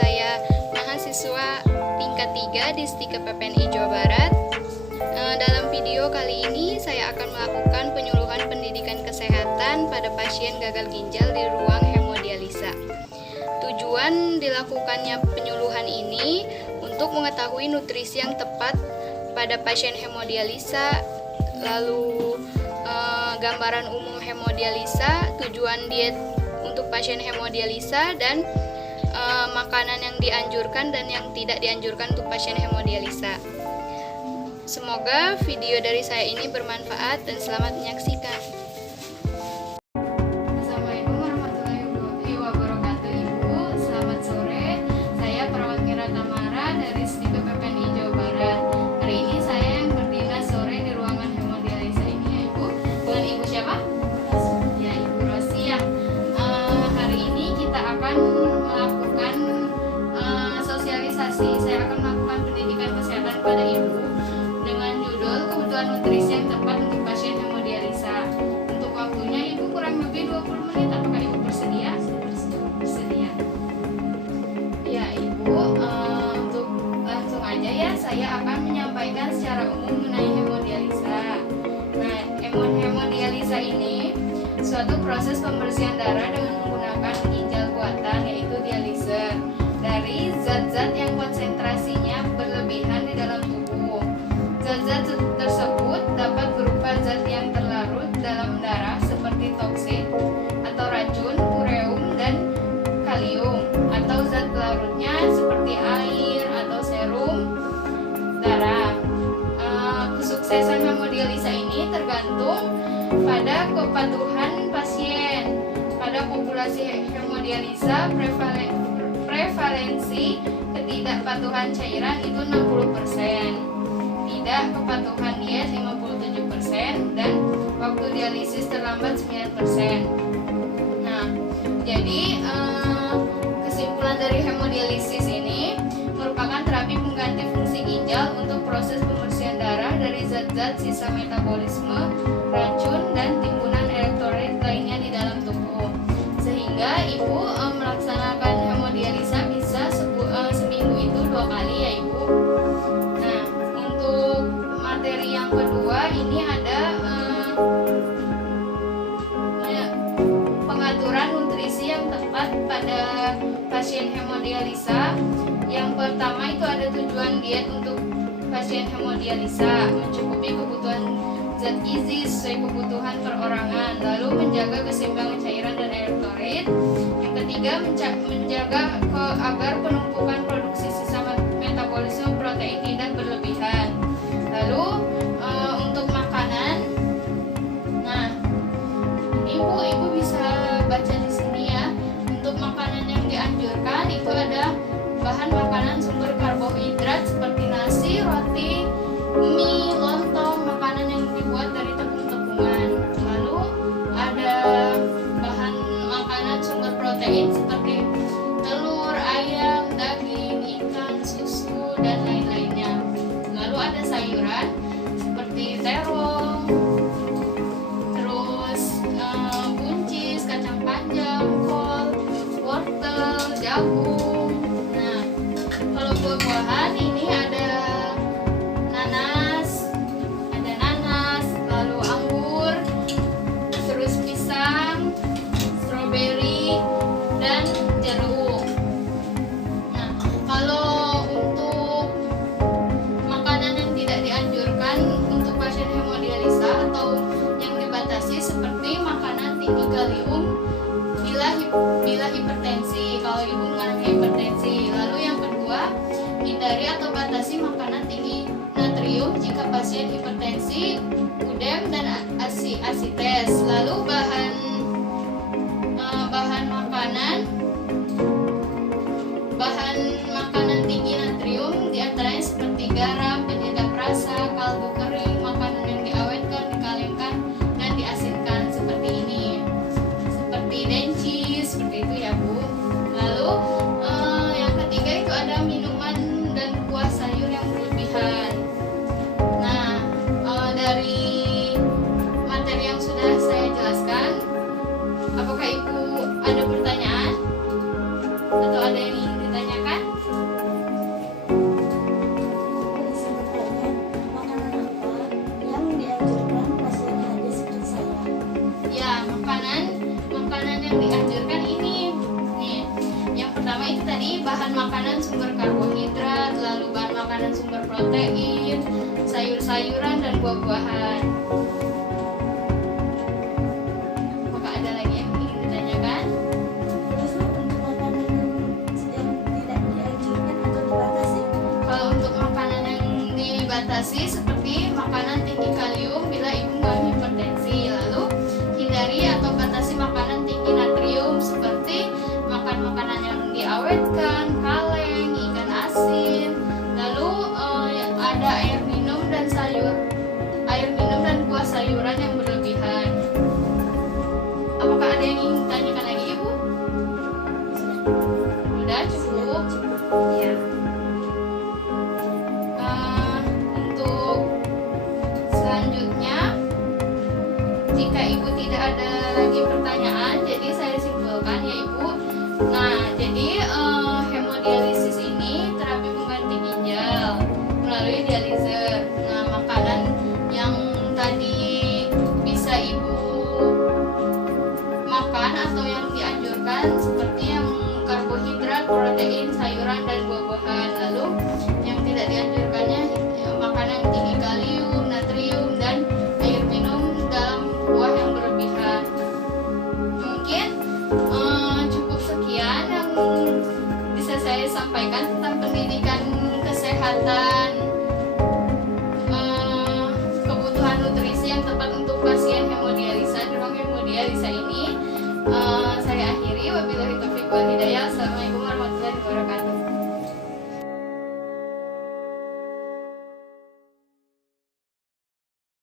saya mahasiswa tingkat 3 di Stika PPNI Jawa Barat. Dalam video kali ini saya akan melakukan penyuluhan pendidikan kesehatan pada pasien gagal ginjal di ruang hemodialisa. Tujuan dilakukannya penyuluhan ini untuk mengetahui nutrisi yang tepat pada pasien hemodialisa, lalu gambaran umum hemodialisa, tujuan diet untuk pasien hemodialisa, dan makanan yang dianjurkan dan yang tidak dianjurkan untuk pasien hemodialisa. Semoga video dari saya ini bermanfaat dan selamat menyaksikan. Assalamualaikum warahmatullahi wabarakatuh, Ibu. Selamat sore. Saya Perawat Mira Tamara dari Stika PPNI Jawa Barat. Hari ini saya yang berdinas sore di ruangan hemodialisa ini, ya Ibu. Dengan Ibu siapa? Ya, Ibu Rosia. Hari ini kita akan melakukan sosialisasi. Saya akan melakukan pendidikan kesehatan pada Ibu dengan judul kebutuhan nutrisi yang tepat untuk pasien hemodialisa. Untuk waktunya Ibu kurang lebih 20 menit. Apakah Ibu bersedia? Bersedia. Ya Ibu, untuk langsung aja ya, saya akan menyampaikan secara umum mengenai hemodialisa. Nah, hemodialisa ini suatu proses pembersihan darah dengan menggunakan ginjal buatan, yaitu dialiser, dari zat-zat yang konsentrasinya berlebihan di dalam tubuh. Zat-zat tersebut dapat berupa zat yang terlarut dalam darah seperti toksin atau racun, ureum, dan kalium, atau zat larutnya seperti air atau serum darah. Kesuksesan hemodialisa ini tergantung pada kepatuhan pasien. Pada populasi hemodialisa, prevalensi ketidakpatuhan cairan itu 60%, tidak kepatuhan diet 57%, dan waktu dialisis terlambat 9%. Nah, jadi kesimpulan dari hemodialisis ini merupakan terapi pengganti fungsi ginjal untuk proses pembersihan darah dari zat-zat sisa metabolisme, racun, dan timbunan elektrolit lainnya di dalam tubuh. Sehingga Ibu melaksanakan hemodialisa bisa seminggu itu 2 kali ya Ibu. Nah, untuk materi yang kedua ini ada pengaturan nutrisi yang tepat pada pasien hemodialisa. Yang pertama itu ada tujuan diet untuk pasien hemodialisa, mencukupi kebutuhan zat gizi sesuai kebutuhan perorangan, lalu menjaga keseimbangan cairan dan elektrolit. Yang ketiga, menjaga agar penumpukan produksi sisa metabolisme protein tidak berlebihan. Lalu untuk makanan, nah ibu bisa baca di sini ya. Untuk makanan yang dianjurkan itu ada bahan makanan sumber karbohidrat seperti nasi, roti, mie, lontong, makanan yang dibuat dari tepung-tepungan. Lalu ada bahan makanan sumber protein seperti telur, ayam, daging, ikan, susu, dan lain-lainnya. Lalu ada sayuran seperti terong, terus buncis, kacang panjang, kol, wortel, jagung. Nah, kalau buah-buahan ini ada nanas, lalu anggur, terus pisang, stroberi, dan jeruk. Nah, kalau untuk makanan yang tidak dianjurkan untuk pasien hemodialisa atau yang dibatasi seperti makanan tinggi kalium bila hipertensi, kalau ibu mengalami hipertensi. Lalu yang kedua, hindari atau batasi makanan tinggi natrium jika pasien hipertensi, udem, dan asites. Lalu bahan makanan tinggi natrium diantaranya seperti garam, penyedap rasa, kaldu kering, makanan yang diawetkan, dikeringkan, dan diasinkan seperti ini, seperti denci, seperti itu ya Bu. Lalu yang ketiga itu ada minuman dan buah sayur yang berlebihan. Nah, dari materi yang sudah saya jelaskan, apakah Ibu ada pertanyaan atau ada yang ingin ditanyakan? bahan makanan sumber karbohidrat, lalu bahan makanan sumber protein, sayur-sayuran dan buah-buahan. Apakah ada lagi yang ingin ditanyakan? Terus untuk makanan yang tidak dianjurkan atau dibatasi? Kalau untuk makanan yang dibatasi seperti makanan tinggi kalium bila ibu mengalami hipertensi, lalu hindari atau batasi makanan tinggi natrium seperti makan makanan yang diawetkan, kaleng, ikan asin, lalu ada air minum dan buah sayuran yang berlebihan. Apakah ada yang ingin ditanyakan lagi ibu? Sudah cukup? Ya. Untuk selanjutnya, jika ibu tidak ada lagi pertanyaan, jadi saya simpulkan ya ibu. Nah, jadi hemodialisis ini terapi pengganti ginjal melalui dializer. Nah, makanan yang tadi bisa ibu makan atau yang dianjurkan seperti yang karbohidrat, protein, sayuran dan buah-buahan. Lalu yang tidak dianjurkannya makanan tinggi kalium, natrium dan air minum dalam buah yang berlebihan. Mungkin cukup sekian yang bisa saya sampaikan tentang pendidikan kesehatan, kebutuhan nutrisi yang tepat untuk pasien hemodialisa di ruang hemodialisa ini.